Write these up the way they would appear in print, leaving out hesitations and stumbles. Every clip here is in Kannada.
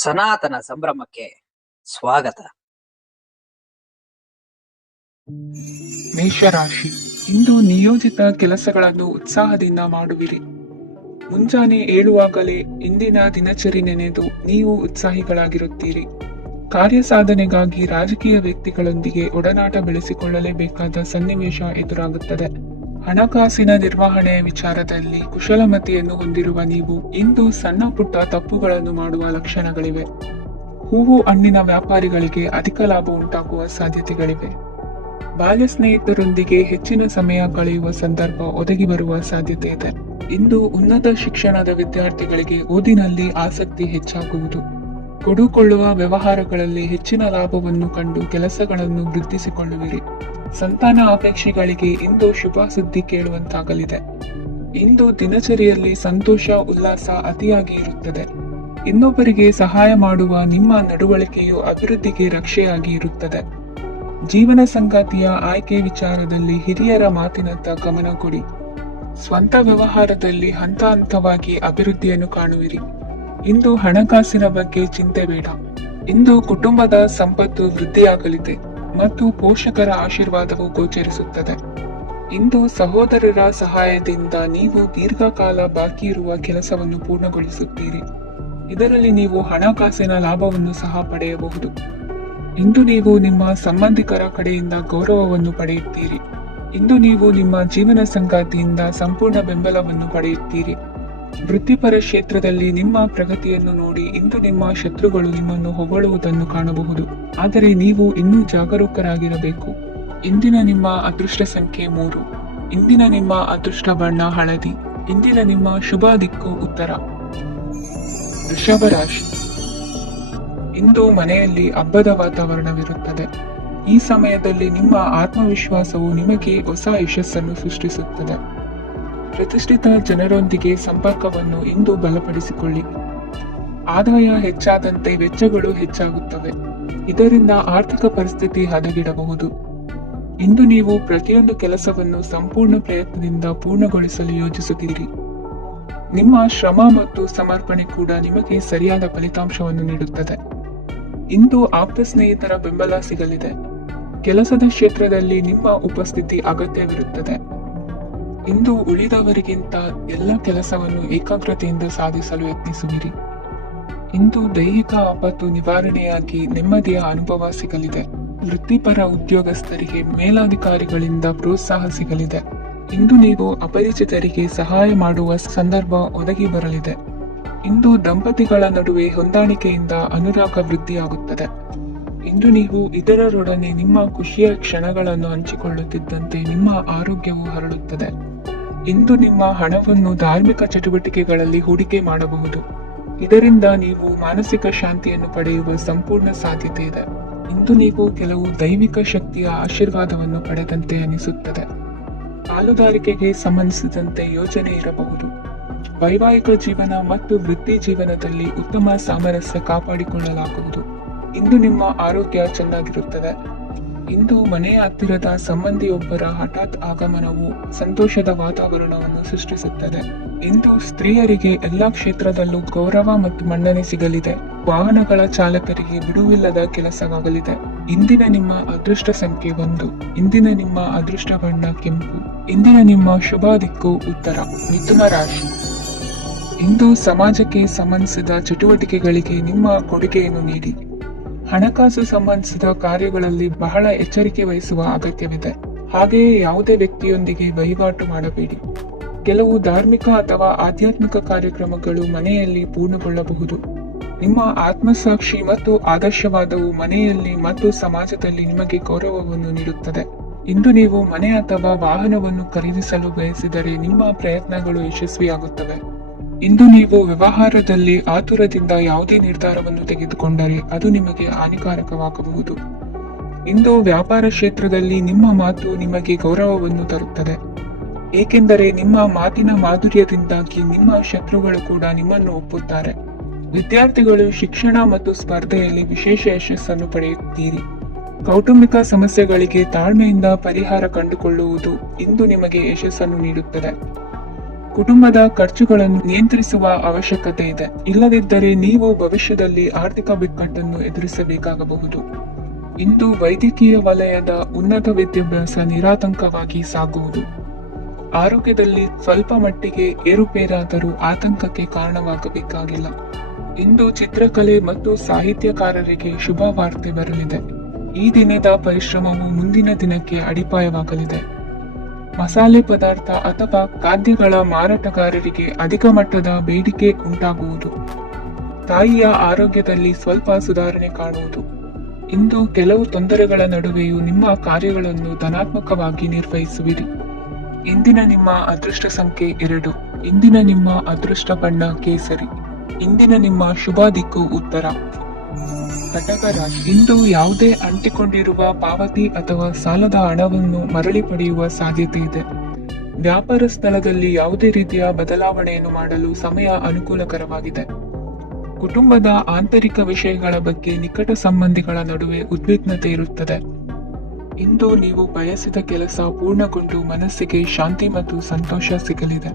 ಸನಾತನ ಸಂಭ್ರಮಕ್ಕೆ ಸ್ವಾಗತ. ಮೇಷರಾಶಿ, ಇಂದು ನಿಯೋಜಿತ ಕೆಲಸಗಳನ್ನು ಉತ್ಸಾಹದಿಂದ ಮಾಡುವಿರಿ. ಮುಂಜಾನೆ ಏಳುವಾಗಲೇ ಇಂದಿನ ದಿನಚರಿ ನೆನೆದು ನೀವು ಉತ್ಸಾಹಿಗಳಾಗಿರುತ್ತೀರಿ. ಕಾರ್ಯ ಸಾಧನೆಗಾಗಿ ರಾಜಕೀಯ ವ್ಯಕ್ತಿಗಳೊಂದಿಗೆ ಒಡನಾಟ ಬೆಳೆಸಿಕೊಳ್ಳಲೇಬೇಕಾದ ಸನ್ನಿವೇಶ ಎದುರಾಗುತ್ತದೆ. ಹಣಕಾಸಿನ ನಿರ್ವಹಣೆಯ ವಿಚಾರದಲ್ಲಿ ಕುಶಲಮತಿಯನ್ನು ಹೊಂದಿರುವ ನೀವು ಇಂದು ಸಣ್ಣ ಪುಟ್ಟ ತಪ್ಪುಗಳನ್ನು ಮಾಡುವ ಲಕ್ಷಣಗಳಿವೆ. ಹೂವು ಹಣ್ಣಿನ ವ್ಯಾಪಾರಿಗಳಿಗೆ ಅಧಿಕ ಲಾಭ ಉಂಟಾಗುವ ಸಾಧ್ಯತೆಗಳಿವೆ. ಬಾಲ್ಯ ಸ್ನೇಹಿತರೊಂದಿಗೆ ಹೆಚ್ಚಿನ ಸಮಯ ಕಳೆಯುವ ಸಂದರ್ಭ ಒದಗಿ ಬರುವ ಸಾಧ್ಯತೆ ಇದೆ. ಇಂದು ಉನ್ನತ ಶಿಕ್ಷಣದ ವಿದ್ಯಾರ್ಥಿಗಳಿಗೆ ಓದಿನಲ್ಲಿ ಆಸಕ್ತಿ ಹೆಚ್ಚಾಗುವುದು. ಕೊಡುಕೊಳ್ಳುವ ವ್ಯವಹಾರಗಳಲ್ಲಿ ಹೆಚ್ಚಿನ ಲಾಭವನ್ನು ಕಂಡು ಕೆಲಸಗಳನ್ನು ವೃದ್ಧಿಸಿಕೊಳ್ಳುವಿರಿ. ಸಂತಾನ ಅಪೇಕ್ಷೆಗಳಿಗೆ ಇಂದು ಶುಭ ಸುದ್ದಿ ಕೇಳುವಂತಾಗಲಿದೆ. ಇಂದು ದಿನಚರಿಯಲ್ಲಿ ಸಂತೋಷ ಉಲ್ಲಾಸ ಅತಿಯಾಗಿ ಇರುತ್ತದೆ. ಇನ್ನೊಬ್ಬರಿಗೆ ಸಹಾಯ ಮಾಡುವ ನಿಮ್ಮ ನಡವಳಿಕೆಯು ಅಭಿವೃದ್ಧಿಗೆ ರಕ್ಷೆಯಾಗಿ ಇರುತ್ತದೆ. ಜೀವನ ಸಂಗಾತಿಯ ಆಯ್ಕೆ ವಿಚಾರದಲ್ಲಿ ಹಿರಿಯರ ಮಾತಿನತ್ತ ಗಮನ ಕೊಡಿ. ಸ್ವಂತ ವ್ಯವಹಾರದಲ್ಲಿ ಹಂತ ಹಂತವಾಗಿ ಅಭಿವೃದ್ಧಿಯನ್ನು ಕಾಣುವಿರಿ. ಇಂದು ಹಣಕಾಸಿನ ಬಗ್ಗೆ ಚಿಂತೆ ಬೇಡ. ಇಂದು ಕುಟುಂಬದ ಸಂಪತ್ತು ವೃದ್ಧಿಯಾಗಲಿದೆ ಮತ್ತು ಪೋಷಕರ ಆಶೀರ್ವಾದವು ಗೋಚರಿಸುತ್ತದೆ. ಇಂದು ಸಹೋದರರ ಸಹಾಯದಿಂದ ನೀವು ದೀರ್ಘಕಾಲ ಬಾಕಿ ಇರುವ ಕೆಲಸವನ್ನು ಪೂರ್ಣಗೊಳಿಸುತ್ತೀರಿ. ಇದರಲ್ಲಿ ನೀವು ಹಣಕಾಸಿನ ಲಾಭವನ್ನು ಸಹ ಪಡೆಯಬಹುದು. ಇಂದು ನೀವು ನಿಮ್ಮ ಸಂಬಂಧಿಕರ ಕಡೆಯಿಂದ ಗೌರವವನ್ನು ಪಡೆಯುತ್ತೀರಿ. ಇಂದು ನೀವು ನಿಮ್ಮ ಜೀವನ ಸಂಗಾತಿಯಿಂದ ಸಂಪೂರ್ಣ ಬೆಂಬಲವನ್ನು ಪಡೆಯುತ್ತೀರಿ. ವೃತ್ತಿಪರ ಕ್ಷೇತ್ರದಲ್ಲಿ ನಿಮ್ಮ ಪ್ರಗತಿಯನ್ನು ನೋಡಿ ಇಂದು ನಿಮ್ಮ ಶತ್ರುಗಳು ನಿಮ್ಮನ್ನು ಹೊಗಳುವುದನ್ನು ಕಾಣಬಹುದು. ಆದರೆ ನೀವು ಇನ್ನೂ ಜಾಗರೂಕರಾಗಿರಬೇಕು. ಇಂದಿನ ನಿಮ್ಮ ಅದೃಷ್ಟ ಸಂಖ್ಯೆ 3. ಇಂದಿನ ನಿಮ್ಮ ಅದೃಷ್ಟ ಬಣ್ಣ ಹಳದಿ. ಇಂದಿನ ನಿಮ್ಮ ಶುಭ ದಿಕ್ಕು ಉತ್ತರ. ವೃಷಭ ರಾಶಿ, ಇಂದು ಮನೆಯಲ್ಲಿ ಹಬ್ಬದ ವಾತಾವರಣವಿರುತ್ತದೆ. ಈ ಸಮಯದಲ್ಲಿ ನಿಮ್ಮ ಆತ್ಮವಿಶ್ವಾಸವು ನಿಮಗೆ ಹೊಸ ಯಶಸ್ಸನ್ನು ಸೃಷ್ಟಿಸುತ್ತದೆ. ಪ್ರತಿಷ್ಠಿತ ಜನರೊಂದಿಗೆ ಸಂಪರ್ಕವನ್ನು ಇಂದು ಬಲಪಡಿಸಿಕೊಳ್ಳಿ. ಆದಾಯ ಹೆಚ್ಚಾದಂತೆ ವೆಚ್ಚಗಳು ಹೆಚ್ಚಾಗುತ್ತವೆ. ಇದರಿಂದ ಆರ್ಥಿಕ ಪರಿಸ್ಥಿತಿ ಹದಗೆಡಬಹುದು. ಇಂದು ನೀವು ಪ್ರತಿಯೊಂದು ಕೆಲಸವನ್ನು ಸಂಪೂರ್ಣ ಪ್ರಯತ್ನದಿಂದ ಪೂರ್ಣಗೊಳಿಸಲು ಯೋಜಿಸುತ್ತೀರಿ. ನಿಮ್ಮ ಶ್ರಮ ಮತ್ತು ಸಮರ್ಪಣೆ ಕೂಡ ನಿಮಗೆ ಸರಿಯಾದ ಫಲಿತಾಂಶವನ್ನು ನೀಡುತ್ತದೆ. ಇಂದು ಆಪ್ತ ಸ್ನೇಹಿತರ ಬೆಂಬಲ ಸಿಗಲಿದೆ. ಕೆಲಸದ ಕ್ಷೇತ್ರದಲ್ಲಿ ನಿಮ್ಮ ಉಪಸ್ಥಿತಿ ಅಗತ್ಯವಿರುತ್ತದೆ. ಇಂದು ಉಳಿದವರಿಗಿಂತ ಎಲ್ಲ ಕೆಲಸವನ್ನು ಏಕಾಗ್ರತೆಯಿಂದ ಸಾಧಿಸಲು ಯತ್ನಿಸುವಿರಿ. ಇಂದು ದೈಹಿಕ ಆಪತ್ತು ನಿವಾರಣೆಯಾಗಿ ನೆಮ್ಮದಿಯ ಅನುಭವ ಸಿಗಲಿದೆ. ವೃತ್ತಿಪರ ಉದ್ಯೋಗಸ್ಥರಿಗೆ ಮೇಲಾಧಿಕಾರಿಗಳಿಂದ ಪ್ರೋತ್ಸಾಹ ಸಿಗಲಿದೆ. ಇಂದು ನೀವು ಅಪರಿಚಿತರಿಗೆ ಸಹಾಯ ಮಾಡುವ ಸಂದರ್ಭ ಒದಗಿ ಬರಲಿದೆ. ಇಂದು ದಂಪತಿಗಳ ನಡುವೆ ಹೊಂದಾಣಿಕೆಯಿಂದ ಅನುರಾಗ ವೃದ್ಧಿಯಾಗುತ್ತದೆ. ಇಂದು ನೀವು ಇತರರೊಡನೆ ನಿಮ್ಮ ಖುಷಿಯ ಕ್ಷಣಗಳನ್ನು ಹಂಚಿಕೊಳ್ಳುತ್ತಿದ್ದಂತೆ ನಿಮ್ಮ ಆರೋಗ್ಯವು ಹರಡುತ್ತದೆ. ಇಂದು ನಿಮ್ಮ ಹಣವನ್ನು ಧಾರ್ಮಿಕ ಚಟುವಟಿಕೆಗಳಲ್ಲಿ ಹೂಡಿಕೆ ಮಾಡಬಹುದು. ಇದರಿಂದ ನೀವು ಮಾನಸಿಕ ಶಾಂತಿಯನ್ನು ಪಡೆಯುವ ಸಂಪೂರ್ಣ ಸಾಧ್ಯತೆ ಇದೆ. ಇಂದು ನೀವು ಕೆಲವು ದೈವಿಕ ಶಕ್ತಿಯ ಆಶೀರ್ವಾದವನ್ನು ಪಡೆದಂತೆ ಅನಿಸುತ್ತದೆ. ಪಾಲುದಾರಿಕೆಗೆ ಸಂಬಂಧಿಸಿದಂತೆ ಯೋಜನೆ ಇರಬಹುದು. ವೈವಾಹಿಕ ಜೀವನ ಮತ್ತು ವೃತ್ತಿ ಜೀವನದಲ್ಲಿ ಉತ್ತಮ ಸಾಮರಸ್ಯ ಕಾಪಾಡಿಕೊಳ್ಳಲಾಗುವುದು. ಇಂದು ನಿಮ್ಮ ಆರೋಗ್ಯ ಚೆನ್ನಾಗಿರುತ್ತದೆ. ಇಂದು ಮನೆಯ ಹತ್ತಿರದ ಸಂಬಂಧಿಯೊಬ್ಬರ ಹಠಾತ್ ಆಗಮನವು ಸಂತೋಷದ ವಾತಾವರಣವನ್ನು ಸೃಷ್ಟಿಸುತ್ತದೆ. ಇಂದು ಸ್ತ್ರೀಯರಿಗೆ ಎಲ್ಲ ಕ್ಷೇತ್ರದಲ್ಲೂ ಗೌರವ ಮತ್ತು ಮನ್ನಣೆ ಸಿಗಲಿದೆ. ವಾಹನಗಳ ಚಾಲಕರಿಗೆ ಬಿಡುವಿಲ್ಲದ ಕೆಲಸವಾಗಲಿದೆ. ಇಂದಿನ ನಿಮ್ಮ ಅದೃಷ್ಟ ಸಂಖ್ಯೆ 1. ಇಂದಿನ ನಿಮ್ಮ ಅದೃಷ್ಟ ಬಣ್ಣ ಕೆಂಪು. ಇಂದಿನ ನಿಮ್ಮ ಶುಭ ದಿಕ್ಕು ಉತ್ತರ. ಮಿಥುನ ರಾಶಿ, ಇಂದು ಸಮಾಜಕ್ಕೆ ಸಂಬಂಧಿಸಿದ ಚಟುವಟಿಕೆಗಳಿಗೆ ನಿಮ್ಮ ಕೊಡುಗೆಯನ್ನು ನೀಡಿ. ಹಣಕಾಸು ಸಂಬಂಧಿಸಿದ ಕಾರ್ಯಗಳಲ್ಲಿ ಬಹಳ ಎಚ್ಚರಿಕೆ ವಹಿಸುವ ಅಗತ್ಯವಿದೆ. ಹಾಗೆಯೇ ಯಾವುದೇ ವ್ಯಕ್ತಿಯೊಂದಿಗೆ ವಹಿವಾಟು ಮಾಡಬೇಡಿ. ಕೆಲವು ಧಾರ್ಮಿಕ ಅಥವಾ ಆಧ್ಯಾತ್ಮಿಕ ಕಾರ್ಯಕ್ರಮಗಳು ಮನೆಯಲ್ಲಿ ಪೂರ್ಣಗೊಳ್ಳಬಹುದು. ನಿಮ್ಮ ಆತ್ಮಸಾಕ್ಷಿ ಮತ್ತು ಆದರ್ಶವಾದವು ಮನೆಯಲ್ಲಿ ಮತ್ತು ಸಮಾಜದಲ್ಲಿ ನಿಮಗೆ ಗೌರವವನ್ನು ನೀಡುತ್ತದೆ. ಇಂದು ನೀವು ಮನೆ ಅಥವಾ ವಾಹನವನ್ನು ಖರೀದಿಸಲು ಬಯಸಿದರೆ ನಿಮ್ಮ ಪ್ರಯತ್ನಗಳು ಯಶಸ್ವಿಯಾಗುತ್ತವೆ. ಇಂದು ನೀವು ವ್ಯವಹಾರದಲ್ಲಿ ಆತುರದಿಂದ ಯಾವುದೇ ನಿರ್ಧಾರವನ್ನು ತೆಗೆದುಕೊಂಡರೆ ಅದು ನಿಮಗೆ ಹಾನಿಕಾರಕವಾಗಬಹುದು. ಇಂದು ವ್ಯಾಪಾರ ಕ್ಷೇತ್ರದಲ್ಲಿ ನಿಮ್ಮ ಮಾತು ನಿಮಗೆ ಗೌರವವನ್ನು ತರುತ್ತದೆ. ಏಕೆಂದರೆ ನಿಮ್ಮ ಮಾತಿನ ಮಾಧುರ್ಯದಿಂದಾಗಿ ನಿಮ್ಮ ಶತ್ರುಗಳು ಕೂಡ ನಿಮ್ಮನ್ನು ಒಪ್ಪುತ್ತಾರೆ. ವಿದ್ಯಾರ್ಥಿಗಳು ಶಿಕ್ಷಣ ಮತ್ತು ಸ್ಪರ್ಧೆಯಲ್ಲಿ ವಿಶೇಷ ಯಶಸ್ಸನ್ನು ಪಡೆಯುತ್ತೀರಿ. ಕೌಟುಂಬಿಕ ಸಮಸ್ಯೆಗಳಿಗೆ ತಾಳ್ಮೆಯಿಂದ ಪರಿಹಾರ ಕಂಡುಕೊಳ್ಳುವುದು ಇಂದು ನಿಮಗೆ ಯಶಸ್ಸನ್ನು ನೀಡುತ್ತದೆ. ಕುಟುಂಬದ ಖರ್ಚುಗಳನ್ನು ನಿಯಂತ್ರಿಸುವ ಅವಶ್ಯಕತೆ ಇದೆ. ಇಲ್ಲದಿದ್ದರೆ ನೀವು ಭವಿಷ್ಯದಲ್ಲಿ ಆರ್ಥಿಕ ಬಿಕ್ಕಟ್ಟನ್ನು ಎದುರಿಸಬೇಕಾಗಬಹುದು. ಇಂದು ವೈದ್ಯಕೀಯ ವಲಯದ ಉನ್ನತ ವಿದ್ಯಾಭ್ಯಾಸ ನಿರಾತಂಕವಾಗಿ ಸಾಗುವುದು. ಆರೋಗ್ಯದಲ್ಲಿ ಸ್ವಲ್ಪ ಮಟ್ಟಿಗೆ ಏರುಪೇರಾದರೂ ಆತಂಕಕ್ಕೆ ಕಾರಣವಾಗಬೇಕಾಗಿಲ್ಲ. ಇಂದು ಚಿತ್ರಕಲೆ ಮತ್ತು ಸಾಹಿತ್ಯಕಾರರಿಗೆ ಶುಭ ವಾರ್ತೆ ಬರಲಿದೆ. ಈ ದಿನದ ಪರಿಶ್ರಮವು ಮುಂದಿನ ದಿನಕ್ಕೆ ಅಡಿಪಾಯವಾಗಲಿದೆ. ಮಸಾಲೆ ಪದಾರ್ಥ ಅಥವಾ ಖಾದ್ಯಗಳ ಮಾರಾಟಗಾರರಿಗೆ ಅಧಿಕ ಮಟ್ಟದ ಬೇಡಿಕೆ ಉಂಟಾಗುವುದು. ತಾಯಿಯ ಆರೋಗ್ಯದಲ್ಲಿ ಸ್ವಲ್ಪ ಸುಧಾರಣೆ ಕಾಣುವುದು. ಇಂದು ಕೆಲವು ತೊಂದರೆಗಳ ನಡುವೆಯೂ ನಿಮ್ಮ ಕಾರ್ಯಗಳನ್ನು ಧನಾತ್ಮಕವಾಗಿ ನಿರ್ವಹಿಸುವಿರಿ. ಇಂದಿನ ನಿಮ್ಮ ಅದೃಷ್ಟ ಸಂಖ್ಯೆ 2. ಇಂದಿನ ನಿಮ್ಮ ಅದೃಷ್ಟ ಬಣ್ಣ ಕೇಸರಿ. ಇಂದಿನ ನಿಮ್ಮ ಶುಭ ದಿಕ್ಕು ಉತ್ತರ. ಕಟಕ ರಾಶಿ. ಇಂದು ಯಾವುದೇ ಅಂಟಿಕೊಂಡಿರುವ ಪಾವತಿ ಅಥವಾ ಸಾಲದ ಹಣವನ್ನು ಮರಳಿ ಪಡೆಯುವ ಸಾಧ್ಯತೆ ಇದೆ. ವ್ಯಾಪಾರ ಸ್ಥಳದಲ್ಲಿ ಯಾವುದೇ ರೀತಿಯ ಬದಲಾವಣೆಯನ್ನು ಮಾಡಲು ಸಮಯ ಅನುಕೂಲಕರವಾಗಿದೆ. ಕುಟುಂಬದ ಆಂತರಿಕ ವಿಷಯಗಳ ಬಗ್ಗೆ ನಿಕಟ ಸಂಬಂಧಿಗಳ ನಡುವೆ ಉದ್ವಿಗ್ನತೆ ಇರುತ್ತದೆ. ಇಂದು ನೀವು ಬಯಸಿದ ಕೆಲಸ ಪೂರ್ಣಗೊಂಡು ಮನಸ್ಸಿಗೆ ಶಾಂತಿ ಮತ್ತು ಸಂತೋಷ ಸಿಗಲಿದೆ.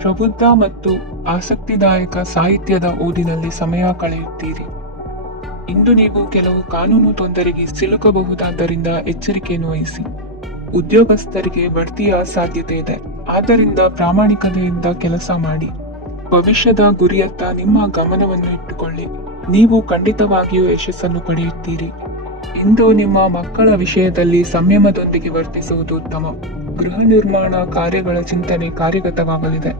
ಪ್ರಬುದ್ಧ ಮತ್ತು ಆಸಕ್ತಿದಾಯಕ ಸಾಹಿತ್ಯದ ಓದಿನಲ್ಲಿ ಸಮಯ ಕಳೆಯುತ್ತೀರಿ. ಇಂದು ನೀವು ಕೆಲವು ಕಾನೂನು ತೊಂದರೆಗೆ ಸಿಲುಕಬಹುದಾದ್ದರಿಂದ ಎಚ್ಚರಿಕೆಯನ್ನು ವಹಿಸಿ. ಉದ್ಯೋಗಸ್ಥರಿಗೆ ಬಡ್ತಿಯ ಸಾಧ್ಯತೆ ಇದೆ, ಆದ್ದರಿಂದ ಪ್ರಾಮಾಣಿಕತೆಯಿಂದ ಕೆಲಸ ಮಾಡಿ. ಭವಿಷ್ಯದ ಗುರಿಯತ್ತ ನಿಮ್ಮ ಗಮನವನ್ನು ಇಟ್ಟುಕೊಳ್ಳಿ. ನೀವು ಖಂಡಿತವಾಗಿಯೂ ಯಶಸ್ಸನ್ನು ಪಡೆಯುತ್ತೀರಿ. ಇಂದು ನಿಮ್ಮ ಮಕ್ಕಳ ವಿಷಯದಲ್ಲಿ ಸಂಯಮದೊಂದಿಗೆ ವರ್ತಿಸುವುದು ಉತ್ತಮ. ಗೃಹ ನಿರ್ಮಾಣ ಕಾರ್ಯಗಳ ಚಿಂತನೆ ಕಾರ್ಯಗತವಾಗಲಿದೆ.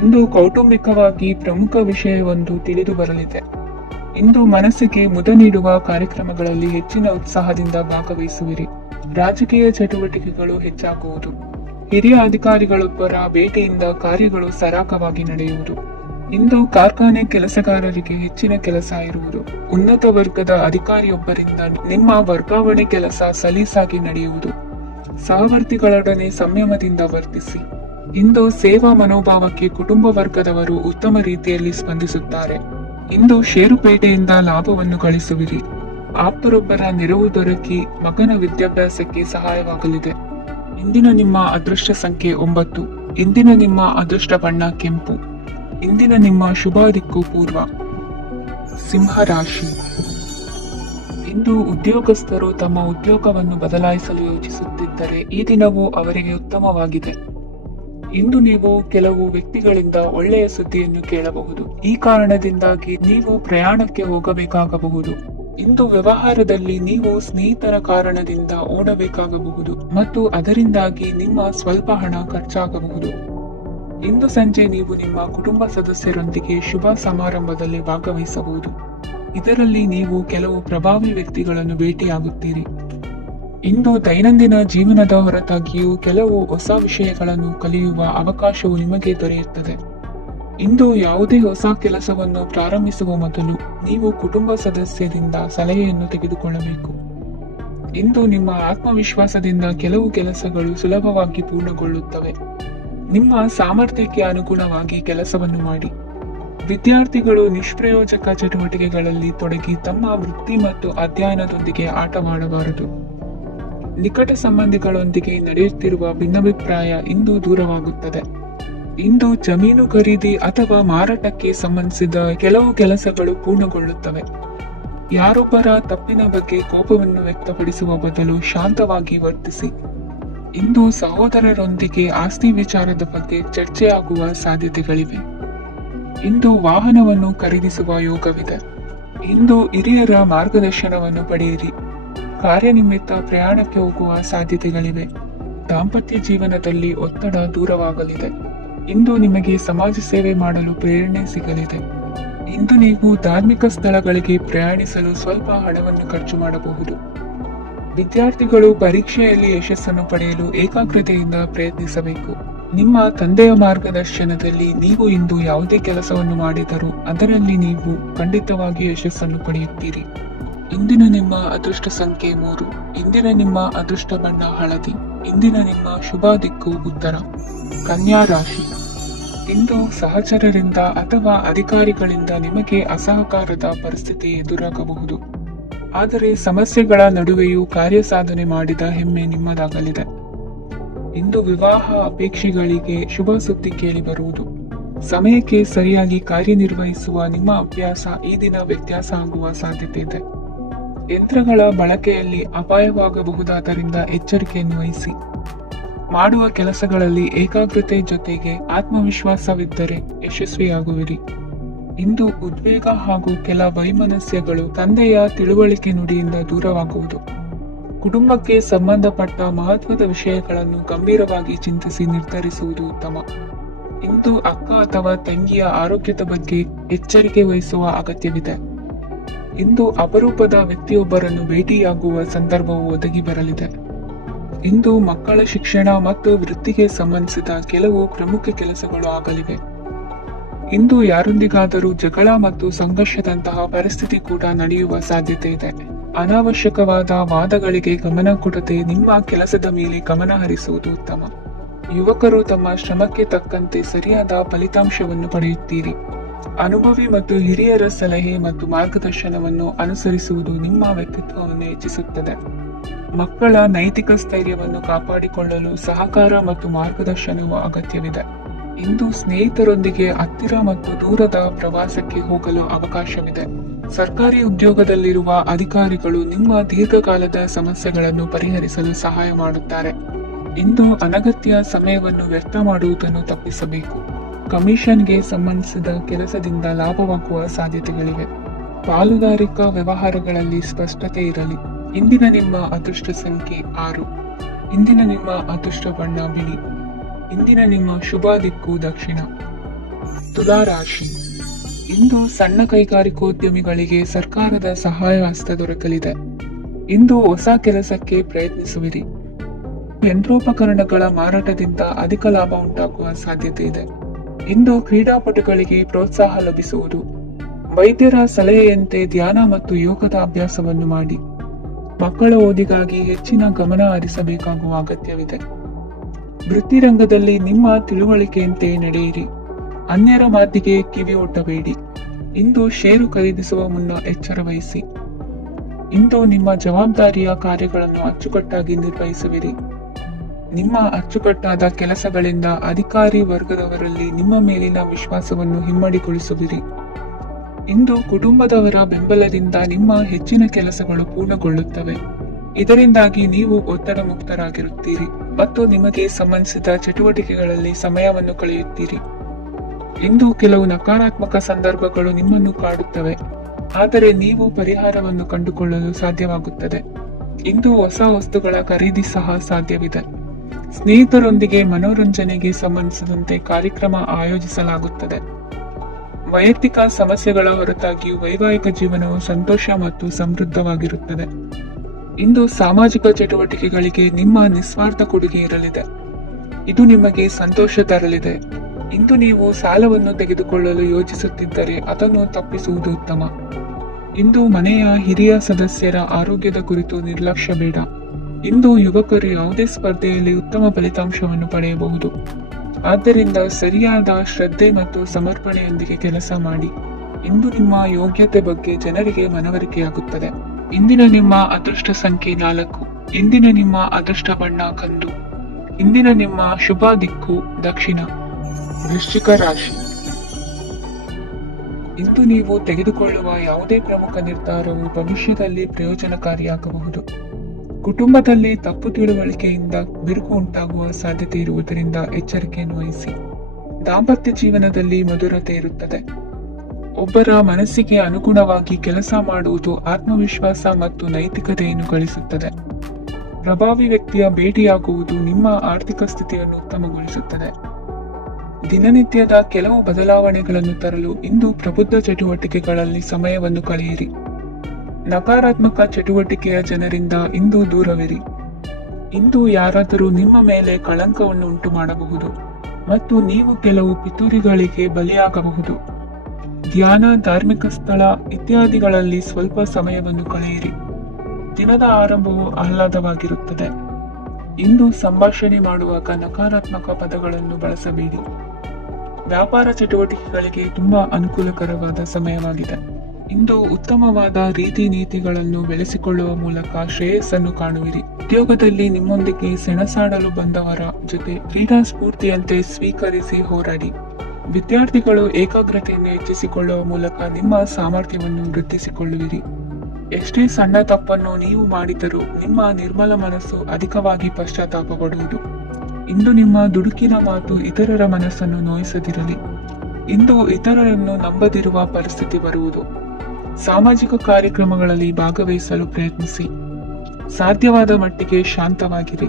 ಇಂದು ಕೌಟುಂಬಿಕವಾಗಿ ಪ್ರಮುಖ ವಿಷಯವೊಂದು ತಿಳಿದು ಬರಲಿದೆ. ಇಂದು ಮನಸ್ಸಿಗೆ ಮುದ ನೀಡುವ ಕಾರ್ಯಕ್ರಮಗಳಲ್ಲಿ ಹೆಚ್ಚಿನ ಉತ್ಸಾಹದಿಂದ ಭಾಗವಹಿಸುವಿರಿ. ರಾಜಕೀಯ ಚಟುವಟಿಕೆಗಳು ಹೆಚ್ಚಾಗುವುದು. ಹಿರಿಯ ಅಧಿಕಾರಿಗಳೊಬ್ಬರ ಭೇಟಿಯಿಂದ ಕಾರ್ಯಗಳು ಸರಾಗವಾಗಿ ನಡೆಯುವುದು. ಇಂದು ಕಾರ್ಖಾನೆ ಕೆಲಸಗಾರರಿಗೆ ಹೆಚ್ಚಿನ ಕೆಲಸ ಇರುವುದು. ಉನ್ನತ ವರ್ಗದ ಅಧಿಕಾರಿಯೊಬ್ಬರಿಂದ ನಿಮ್ಮ ವರ್ಗಾವಣೆ ಕೆಲಸ ಸಲೀಸಾಗಿ ನಡೆಯುವುದು. ಸಹವರ್ತಿಗಳೊಡನೆ ಸಂಯಮದಿಂದ ವರ್ತಿಸಿ. ಇಂದು ಸೇವಾ ಮನೋಭಾವಕ್ಕೆ ಕುಟುಂಬ ವರ್ಗದವರು ಉತ್ತಮ ರೀತಿಯಲ್ಲಿ ಸ್ಪಂದಿಸುತ್ತಾರೆ. ಇಂದು ಷೇರುಪೇಟೆಯಿಂದ ಲಾಭವನ್ನು ಗಳಿಸುವಿರಿ. ಆಪ್ತರೊಬ್ಬರ ನೆರವು ದೊರಕಿ ಮಗನ ವಿದ್ಯಾಭ್ಯಾಸಕ್ಕೆ ಸಹಾಯವಾಗಲಿದೆ. ಇಂದಿನ ನಿಮ್ಮ ಅದೃಷ್ಟ ಸಂಖ್ಯೆ 9. ಇಂದಿನ ನಿಮ್ಮ ಅದೃಷ್ಟ ಬಣ್ಣ ಕೆಂಪು. ಇಂದಿನ ನಿಮ್ಮ ಶುಭ ದಿಕ್ಕು ಪೂರ್ವ. ಸಿಂಹ ರಾಶಿ. ಇಂದು ಉದ್ಯೋಗಸ್ಥರು ತಮ್ಮ ಉದ್ಯೋಗವನ್ನು ಬದಲಾಯಿಸಲು ಯೋಚಿಸುತ್ತಿದ್ದರೆ ಈ ದಿನವೂ ಅವರಿಗೆ ಉತ್ತಮವಾಗಿದೆ. ಇಂದು ನೀವು ಕೆಲವು ವ್ಯಕ್ತಿಗಳಿಂದ ಒಳ್ಳೆಯ ಸುದ್ದಿಯನ್ನು ಕೇಳಬಹುದು. ಈ ಕಾರಣದಿಂದಾಗಿ ನೀವು ಪ್ರಯಾಣಕ್ಕೆ ಹೋಗಬೇಕಾಗಬಹುದು. ಇಂದು ವ್ಯವಹಾರದಲ್ಲಿ ನೀವು ಸ್ನೇಹಿತರ ಕಾರಣದಿಂದ ಓಡಬೇಕಾಗಬಹುದು ಮತ್ತು ಅದರಿಂದಾಗಿ ನಿಮ್ಮ ಸ್ವಲ್ಪ ಹಣ ಖರ್ಚಾಗಬಹುದು. ಇಂದು ಸಂಜೆ ನೀವು ನಿಮ್ಮ ಕುಟುಂಬ ಸದಸ್ಯರೊಂದಿಗೆ ಶುಭ ಸಮಾರಂಭದಲ್ಲಿ ಭಾಗವಹಿಸಬಹುದು. ಇದರಲ್ಲಿ ನೀವು ಕೆಲವು ಪ್ರಭಾವಿ ವ್ಯಕ್ತಿಗಳನ್ನು ಭೇಟಿಯಾಗುತ್ತೀರಿ. ಇಂದು ದೈನಂದಿನ ಜೀವನದ ಹೊರತಾಗಿಯೂ ಕೆಲವು ಹೊಸ ವಿಷಯಗಳನ್ನು ಕಲಿಯುವ ಅವಕಾಶವು ನಿಮಗೆ ದೊರೆಯುತ್ತದೆ. ಇಂದು ಯಾವುದೇ ಹೊಸ ಕೆಲಸವನ್ನು ಪ್ರಾರಂಭಿಸುವ ಮೊದಲು ನೀವು ಕುಟುಂಬ ಸದಸ್ಯರಿಂದ ಸಲಹೆಯನ್ನು ತೆಗೆದುಕೊಳ್ಳಬೇಕು. ಇಂದು ನಿಮ್ಮ ಆತ್ಮವಿಶ್ವಾಸದಿಂದ ಕೆಲವು ಕೆಲಸಗಳು ಸುಲಭವಾಗಿ ಪೂರ್ಣಗೊಳ್ಳುತ್ತವೆ. ನಿಮ್ಮ ಸಾಮರ್ಥ್ಯಕ್ಕೆ ಅನುಗುಣವಾಗಿ ಕೆಲಸವನ್ನು ಮಾಡಿ. ವಿದ್ಯಾರ್ಥಿಗಳು ನಿಷ್ಪ್ರಯೋಜಕ ಚಟುವಟಿಕೆಗಳಲ್ಲಿ ತೊಡಗಿ ತಮ್ಮ ವೃತ್ತಿ ಮತ್ತು ಅಧ್ಯಯನದೊಂದಿಗೆ ಆಟವಾಡಬಾರದು. ನಿಕಟ ಸಂಬಂಧಿಗಳೊಂದಿಗೆ ನಡೆಯುತ್ತಿರುವ ಭಿನ್ನಾಭಿಪ್ರಾಯ ಇಂದು ದೂರವಾಗುತ್ತದೆ. ಇಂದು ಜಮೀನು ಖರೀದಿ ಅಥವಾ ಮಾರಾಟಕ್ಕೆ ಸಂಬಂಧಿಸಿದ ಕೆಲವು ಕೆಲಸಗಳು ಪೂರ್ಣಗೊಳ್ಳುತ್ತವೆ. ಯಾರೊಬ್ಬರ ತಪ್ಪಿನ ಬಗ್ಗೆ ಕೋಪವನ್ನು ವ್ಯಕ್ತಪಡಿಸುವ ಬದಲು ಶಾಂತವಾಗಿ ವರ್ತಿಸಿ. ಇಂದು ಸಹೋದರರೊಂದಿಗೆ ಆಸ್ತಿ ವಿಚಾರದ ಬಗ್ಗೆ ಚರ್ಚೆಯಾಗುವ ಸಾಧ್ಯತೆಗಳಿವೆ. ಇಂದು ವಾಹನವನ್ನು ಖರೀದಿಸುವ ಯೋಗವಿದೆ. ಇಂದು ಹಿರಿಯರ ಮಾರ್ಗದರ್ಶನವನ್ನು ಪಡೆಯಿರಿ. ಕಾರ್ಯನಿಮಿತ್ತ ಪ್ರಯಾಣಕ್ಕೆ ಹೋಗುವ ಸಾಧ್ಯತೆಗಳಿವೆ. ದಾಂಪತ್ಯ ಜೀವನದಲ್ಲಿ ಒತ್ತಡ ದೂರವಾಗಲಿದೆ. ಇಂದು ನಿಮಗೆ ಸಮಾಜ ಸೇವೆ ಮಾಡಲು ಪ್ರೇರಣೆ ಸಿಗಲಿದೆ. ಇಂದು ನೀವು ಧಾರ್ಮಿಕ ಸ್ಥಳಗಳಿಗೆ ಪ್ರಯಾಣಿಸಲು ಸ್ವಲ್ಪ ಹಣವನ್ನು ಖರ್ಚು ಮಾಡಬಹುದು. ವಿದ್ಯಾರ್ಥಿಗಳು ಪರೀಕ್ಷೆಯಲ್ಲಿ ಯಶಸ್ಸನ್ನು ಪಡೆಯಲು ಏಕಾಗ್ರತೆಯಿಂದ ಪ್ರಯತ್ನಿಸಬೇಕು. ನಿಮ್ಮ ತಂದೆಯ ಮಾರ್ಗದರ್ಶನದಲ್ಲಿ ನೀವು ಇಂದು ಯಾವುದೇ ಕೆಲಸವನ್ನು ಮಾಡಿದರೂ ಅದರಲ್ಲಿ ನೀವು ಖಂಡಿತವಾಗಿ ಯಶಸ್ಸನ್ನು ಪಡೆಯುತ್ತೀರಿ. ಇಂದಿನ ನಿಮ್ಮ ಅದೃಷ್ಟ ಸಂಖ್ಯೆ 3. ಇಂದಿನ ನಿಮ್ಮ ಅದೃಷ್ಟ ಬಣ್ಣ ಹಳದಿ. ಇಂದಿನ ನಿಮ್ಮ ಶುಭ ದಿಕ್ಕು ಉತ್ತರ. ಕನ್ಯಾ ರಾಶಿ. ಇಂದು ಸಹಚರರಿಂದ ಅಥವಾ ಅಧಿಕಾರಿಗಳಿಂದ ನಿಮಗೆ ಅಸಹಕಾರದ ಪರಿಸ್ಥಿತಿ ಎದುರಾಗಬಹುದು. ಆದರೆ ಸಮಸ್ಯೆಗಳ ನಡುವೆಯೂ ಕಾರ್ಯಸಾಧನೆ ಮಾಡಿದ ಹೆಮ್ಮೆ ನಿಮ್ಮದಾಗಲಿದೆ. ಇಂದು ವಿವಾಹ ಅಪೇಕ್ಷೆಗಳಿಗೆ ಶುಭ ಸುದ್ದಿ ಕೇಳಿ ಬರುವುದು. ಸಮಯಕ್ಕೆ ಸರಿಯಾಗಿ ಕಾರ್ಯನಿರ್ವಹಿಸುವ ನಿಮ್ಮ ಅಭ್ಯಾಸ ಈ ದಿನ ವ್ಯತ್ಯಾಸ ಆಗುವ ಸಾಧ್ಯತೆ ಇದೆ. ಯಂತ್ರಗಳ ಬಳಕೆಯಲ್ಲಿ ಅಪಾಯವಾಗಬಹುದಾದ್ದರಿಂದ ಎಚ್ಚರಿಕೆಯನ್ನು ವಹಿಸಿ. ಮಾಡುವ ಕೆಲಸಗಳಲ್ಲಿ ಏಕಾಗ್ರತೆ ಜೊತೆಗೆ ಆತ್ಮವಿಶ್ವಾಸವಿದ್ದರೆ ಯಶಸ್ವಿಯಾಗುವಿರಿ. ಇಂದು ಉದ್ವೇಗ ಹಾಗೂ ಕೆಲ ವೈಮನಸ್ಯಗಳು ತಂದೆಯ ತಿಳುವಳಿಕೆ ನುಡಿಯಿಂದ ದೂರವಾಗುವುದು. ಕುಟುಂಬಕ್ಕೆ ಸಂಬಂಧಪಟ್ಟ ಮಹತ್ವದ ವಿಷಯಗಳನ್ನು ಗಂಭೀರವಾಗಿ ಚಿಂತಿಸಿ ನಿರ್ಧರಿಸುವುದು ಉತ್ತಮ. ಇಂದು ಅಕ್ಕ ಅಥವಾ ತಂಗಿಯ ಆರೋಗ್ಯದ ಬಗ್ಗೆ ಎಚ್ಚರಿಕೆ ವಹಿಸುವ ಅಗತ್ಯವಿದೆ. ಇಂದು ಅಪರೂಪದ ವ್ಯಕ್ತಿಯೊಬ್ಬರನ್ನು ಭೇಟಿಯಾಗುವ ಸಂದರ್ಭವು ಒದಗಿ ಬರಲಿದೆ. ಇಂದು ಮಕ್ಕಳ ಶಿಕ್ಷಣ ಮತ್ತು ವೃತ್ತಿಗೆ ಸಂಬಂಧಿಸಿದ ಕೆಲವು ಪ್ರಮುಖ ಕೆಲಸಗಳು ಆಗಲಿವೆ. ಇಂದು ಯಾರೊಂದಿಗಾದರೂ ಜಗಳ ಮತ್ತು ಸಂಘರ್ಷದಂತಹ ಪರಿಸ್ಥಿತಿ ಕೂಡ ನಡೆಯುವ ಸಾಧ್ಯತೆ ಇದೆ. ಅನಾವಶ್ಯಕವಾದ ವಾದಗಳಿಗೆ ಗಮನ ಕೊಡದೆ ನಿಮ್ಮ ಕೆಲಸದ ಮೇಲೆ ಗಮನ ಹರಿಸುವುದು ಉತ್ತಮ. ಯುವಕರು ತಮ್ಮ ಶ್ರಮಕ್ಕೆ ತಕ್ಕಂತೆ ಸರಿಯಾದ ಫಲಿತಾಂಶವನ್ನು ಪಡೆಯುತ್ತೀರಿ. ಅನುಭವಿ ಮತ್ತು ಹಿರಿಯರ ಸಲಹೆ ಮತ್ತು ಮಾರ್ಗದರ್ಶನವನ್ನು ಅನುಸರಿಸುವುದು ನಿಮ್ಮ ವ್ಯಕ್ತಿತ್ವವನ್ನು ಹೆಚ್ಚಿಸುತ್ತದೆ. ಮಕ್ಕಳ ನೈತಿಕ ಸ್ಥೈರ್ಯವನ್ನು ಕಾಪಾಡಿಕೊಳ್ಳಲು ಸಹಕಾರ ಮತ್ತು ಮಾರ್ಗದರ್ಶನವು ಅಗತ್ಯವಿದೆ. ಇಂದು ಸ್ನೇಹಿತರೊಂದಿಗೆ ಹತ್ತಿರ ಮತ್ತು ದೂರದ ಪ್ರವಾಸಕ್ಕೆ ಹೋಗಲು ಅವಕಾಶವಿದೆ. ಸರ್ಕಾರಿ ಉದ್ಯೋಗದಲ್ಲಿರುವ ಅಧಿಕಾರಿಗಳು ನಿಮ್ಮ ದೀರ್ಘಕಾಲದ ಸಮಸ್ಯೆಗಳನ್ನು ಪರಿಹರಿಸಲು ಸಹಾಯ ಮಾಡುತ್ತಾರೆ. ಇಂದು ಅನಗತ್ಯ ಸಮಯವನ್ನು ವ್ಯರ್ಥ ಮಾಡುವುದನ್ನು ತಪ್ಪಿಸಬೇಕು. ಕಮಿಷನ್ಗೆ ಸಂಬಂಧಿಸಿದ ಕೆಲಸದಿಂದ ಲಾಭವಾಗುವ ಸಾಧ್ಯತೆಗಳಿವೆ. ಪಾಲುದಾರಿಕಾ ವ್ಯವಹಾರಗಳಲ್ಲಿ ಸ್ಪಷ್ಟತೆ ಇರಲಿ. ಇಂದಿನ ನಿಮ್ಮ ಅದೃಷ್ಟ ಸಂಖ್ಯೆ 6. ಇಂದಿನ ನಿಮ್ಮ ಅದೃಷ್ಟ ಬಣ್ಣ ಬಿಳಿ. ಇಂದಿನ ನಿಮ್ಮ ಶುಭ ದಿಕ್ಕು ದಕ್ಷಿಣ. ತುಲಾ ರಾಶಿ. ಇಂದು ಸಣ್ಣ ಕೈಗಾರಿಕೋದ್ಯಮಿಗಳಿಗೆ ಸರ್ಕಾರದ ಸಹಾಯ ಹಸ್ತ ದೊರಕಲಿದೆ. ಇಂದು ಹೊಸ ಕೆಲಸಕ್ಕೆ ಪ್ರಯತ್ನಿಸುವಿರಿ. ಯಂತ್ರೋಪಕರಣಗಳ ಮಾರಾಟದಿಂದ ಅಧಿಕ ಲಾಭ ಉಂಟಾಗುವ ಸಾಧ್ಯತೆ ಇದೆ. ಇಂದು ಕ್ರೀಡಾಪಟುಗಳಿಗೆ ಪ್ರೋತ್ಸಾಹ ಲಭಿಸುವುದು. ವೈದ್ಯರ ಸಲಹೆಯಂತೆ ಧ್ಯಾನ ಮತ್ತು ಯೋಗದ ಅಭ್ಯಾಸವನ್ನು ಮಾಡಿ. ಮಕ್ಕಳ ಓದಿಗಾಗಿ ಹೆಚ್ಚಿನ ಗಮನ ಹರಿಸಬೇಕಾಗುವ ಅಗತ್ಯವಿದೆ. ವೃತ್ತಿರಂಗದಲ್ಲಿ ನಿಮ್ಮ ತಿಳುವಳಿಕೆಯಂತೆ ನಡೆಯಿರಿ. ಅನ್ಯರ ಮಾತಿಗೆ ಕಿವಿ ಒಡ್ಡಬೇಡಿ. ಇಂದು ಷೇರು ಖರೀದಿಸುವ ಮುನ್ನ ಎಚ್ಚರ ವಹಿಸಿ. ಇಂದು ನಿಮ್ಮ ಜವಾಬ್ದಾರಿಯ ಕಾರ್ಯಗಳನ್ನು ಅಚ್ಚುಕಟ್ಟಾಗಿ ನಿರ್ವಹಿಸುವಿರಿ. ನಿಮ್ಮ ಅಚ್ಚುಕಟ್ಟಾದ ಕೆಲಸಗಳಿಂದ ಅಧಿಕಾರಿ ವರ್ಗದವರಲ್ಲಿ ನಿಮ್ಮ ಮೇಲಿನ ವಿಶ್ವಾಸವನ್ನು ಹಿಮ್ಮಡಿಗೊಳಿಸುವಿರಿ. ಇಂದು ಕುಟುಂಬದವರ ಬೆಂಬಲದಿಂದ ನಿಮ್ಮ ಹೆಚ್ಚಿನ ಕೆಲಸಗಳು ಪೂರ್ಣಗೊಳ್ಳುತ್ತವೆ. ಇದರಿಂದಾಗಿ ನೀವು ಒತ್ತಡ ಮುಕ್ತರಾಗಿರುತ್ತೀರಿ ಮತ್ತು ನಿಮಗೆ ಸಂಬಂಧಿಸಿದ ಚಟುವಟಿಕೆಗಳಲ್ಲಿ ಸಮಯವನ್ನು ಕಳೆಯುತ್ತೀರಿ. ಇಂದು ಕೆಲವು ನಕಾರಾತ್ಮಕ ಸಂದರ್ಭಗಳು ನಿಮ್ಮನ್ನು ಕಾಡುತ್ತವೆ, ಆದರೆ ನೀವು ಪರಿಹಾರವನ್ನು ಕಂಡುಕೊಳ್ಳಲು ಸಾಧ್ಯವಾಗುತ್ತದೆ. ಇಂದು ಹೊಸ ವಸ್ತುಗಳ ಖರೀದಿ ಸಹ ಸಾಧ್ಯವಿದೆ. ಸ್ನೇಹಿತರೊಂದಿಗೆ ಮನೋರಂಜನೆಗೆ ಸಂಬಂಧಿಸಿದಂತೆ ಕಾರ್ಯಕ್ರಮ ಆಯೋಜಿಸಲಾಗುತ್ತದೆ. ವೈಯಕ್ತಿಕ ಸಮಸ್ಯೆಗಳ ಹೊರತಾಗಿಯೂ ವೈವಾಹಿಕ ಜೀವನವು ಸಂತೋಷ ಮತ್ತು ಸಮೃದ್ಧವಾಗಿರುತ್ತದೆ. ಇಂದು ಸಾಮಾಜಿಕ ಚಟುವಟಿಕೆಗಳಿಗೆ ನಿಮ್ಮ ನಿಸ್ವಾರ್ಥ ಕೊಡುಗೆ ಇರಲಿದೆ. ಇದು ನಿಮಗೆ ಸಂತೋಷ ತರಲಿದೆ. ಇಂದು ನೀವು ಸಾಲವನ್ನು ತೆಗೆದುಕೊಳ್ಳಲು ಯೋಜಿಸುತ್ತಿದ್ದರೆ ಅದನ್ನು ತಪ್ಪಿಸುವುದು ಉತ್ತಮ. ಇಂದು ಮನೆಯ ಹಿರಿಯ ಸದಸ್ಯರ ಆರೋಗ್ಯದ ಕುರಿತು ನಿರ್ಲಕ್ಷ್ಯ ಬೇಡ. ಇಂದು ಯುವಕರು ಯಾವುದೇ ಸ್ಪರ್ಧೆಯಲ್ಲಿ ಉತ್ತಮ ಫಲಿತಾಂಶವನ್ನು ಪಡೆಯಬಹುದು. ಆದ್ದರಿಂದ ಸರಿಯಾದ ಶ್ರದ್ಧೆ ಮತ್ತು ಸಮರ್ಪಣೆಯೊಂದಿಗೆ ಕೆಲಸ ಮಾಡಿ. ಇಂದು ನಿಮ್ಮ ಯೋಗ್ಯತೆ ಬಗ್ಗೆ ಜನರಿಗೆ ಮನವರಿಕೆಯಾಗುತ್ತದೆ. ಇಂದಿನ ನಿಮ್ಮ ಅದೃಷ್ಟ ಸಂಖ್ಯೆ 4. ಇಂದಿನ ನಿಮ್ಮ ಅದೃಷ್ಟ ಬಣ್ಣ ಕಂದು. ಇಂದಿನ ನಿಮ್ಮ ಶುಭ ದಿಕ್ಕು ದಕ್ಷಿಣ. ವೃಶ್ಚಿಕ ರಾಶಿ. ಇಂದು ನೀವು ತೆಗೆದುಕೊಳ್ಳುವ ಯಾವುದೇ ಪ್ರಮುಖ ನಿರ್ಧಾರವು ಭವಿಷ್ಯದಲ್ಲಿ ಪ್ರಯೋಜನಕಾರಿಯಾಗಬಹುದು. ಕುಟುಂಬದಲ್ಲಿ ತಪ್ಪು ತಿಳುವಳಿಕೆಯಿಂದ ಬಿರುಕು ಉಂಟಾಗುವ ಸಾಧ್ಯತೆ ಇರುವುದರಿಂದ ಎಚ್ಚರಿಕೆಯನ್ನು ವಹಿಸಿ. ದಾಂಪತ್ಯ ಜೀವನದಲ್ಲಿ ಮಧುರತೆ ಇರುತ್ತದೆ. ಒಬ್ಬರ ಮನಸ್ಸಿಗೆ ಅನುಗುಣವಾಗಿ ಕೆಲಸ ಮಾಡುವುದು ಆತ್ಮವಿಶ್ವಾಸ ಮತ್ತು ನೈತಿಕತೆಯನ್ನು ಗಳಿಸುತ್ತದೆ. ಪ್ರಭಾವಿ ವ್ಯಕ್ತಿಯ ಭೇಟಿಯಾಗುವುದು ನಿಮ್ಮ ಆರ್ಥಿಕ ಸ್ಥಿತಿಯನ್ನು ಉತ್ತಮಗೊಳಿಸುತ್ತದೆ. ದಿನನಿತ್ಯದ ಕೆಲವು ಬದಲಾವಣೆಗಳನ್ನು ತರಲು ಇಂದು ಪ್ರಬುದ್ಧ ಚಟುವಟಿಕೆಗಳಲ್ಲಿ ಸಮಯವನ್ನು ಕಳೆಯಿರಿ. ನಕಾರಾತ್ಮಕ ಚಟುವಟಿಕೆಯ ಜನರಿಂದ ಇಂದು ದೂರವಿರಿ. ಇಂದು ಯಾರಾದರೂ ನಿಮ್ಮ ಮೇಲೆ ಕಳಂಕವನ್ನು ಉಂಟು ಮಾಡಬಹುದು ಮತ್ತು ನೀವು ಕೆಲವು ಪಿತೂರಿಗಳಿಗೆ ಬಲಿಯಾಗಬಹುದು. ಧ್ಯಾನ, ಧಾರ್ಮಿಕ ಸ್ಥಳ ಇತ್ಯಾದಿಗಳಲ್ಲಿ ಸ್ವಲ್ಪ ಸಮಯವನ್ನು ಕಳೆಯಿರಿ. ದಿನದ ಆರಂಭವು ಆಹ್ಲಾದವಾಗಿರುತ್ತದೆ. ಇಂದು ಸಂಭಾಷಣೆ ಮಾಡುವಾಗ ನಕಾರಾತ್ಮಕ ಪದಗಳನ್ನು ಬಳಸಬೇಡಿ. ವ್ಯಾಪಾರ ಚಟುವಟಿಕೆಗಳಿಗೆ ತುಂಬಾ ಅನುಕೂಲಕರವಾದ ಸಮಯವಾಗಿದೆ. ಇಂದು ಉತ್ತಮವಾದ ರೀತಿ ನೀತಿಗಳನ್ನು ಬೆಳೆಸಿಕೊಳ್ಳುವ ಮೂಲಕ ಶ್ರೇಯಸ್ಸನ್ನು ಕಾಣುವಿರಿ. ಉದ್ಯೋಗದಲ್ಲಿ ನಿಮ್ಮೊಂದಿಗೆ ಸೆಣಸಾಡಲು ಬಂದವರ ಜೊತೆ ಕ್ರೀಡಾ ಸ್ಫೂರ್ತಿಯಂತೆ ಸ್ವೀಕರಿಸಿ ಹೋರಾಡಿ. ವಿದ್ಯಾರ್ಥಿಗಳು ಏಕಾಗ್ರತೆಯನ್ನು ಹೆಚ್ಚಿಸಿಕೊಳ್ಳುವ ಮೂಲಕ ನಿಮ್ಮ ಸಾಮರ್ಥ್ಯವನ್ನು ವೃದ್ಧಿಸಿಕೊಳ್ಳುವಿರಿ. ಎಷ್ಟೇ ಸಣ್ಣ ತಪ್ಪನ್ನು ನೀವು ಮಾಡಿದರೂ ನಿಮ್ಮ ನಿರ್ಮಲ ಮನಸ್ಸು ಅಧಿಕವಾಗಿ ಪಶ್ಚಾತ್ತಾಪ ಪಡುವುದು. ಇಂದು ನಿಮ್ಮ ದುಡುಕಿನ ಮಾತು ಇತರರ ಮನಸ್ಸನ್ನು ನೋಯಿಸದಿರಲಿ. ಇಂದು ಇತರರನ್ನು ನಂಬದಿರುವ ಪರಿಸ್ಥಿತಿ ಬರುವುದು. ಸಾಮಾಜಿಕ ಕಾರ್ಯಕ್ರಮಗಳಲ್ಲಿ ಭಾಗವಹಿಸಲು ಪ್ರಯತ್ನಿಸಿ. ಸಾಧ್ಯವಾದ ಮಟ್ಟಿಗೆ ಶಾಂತವಾಗಿರಿ.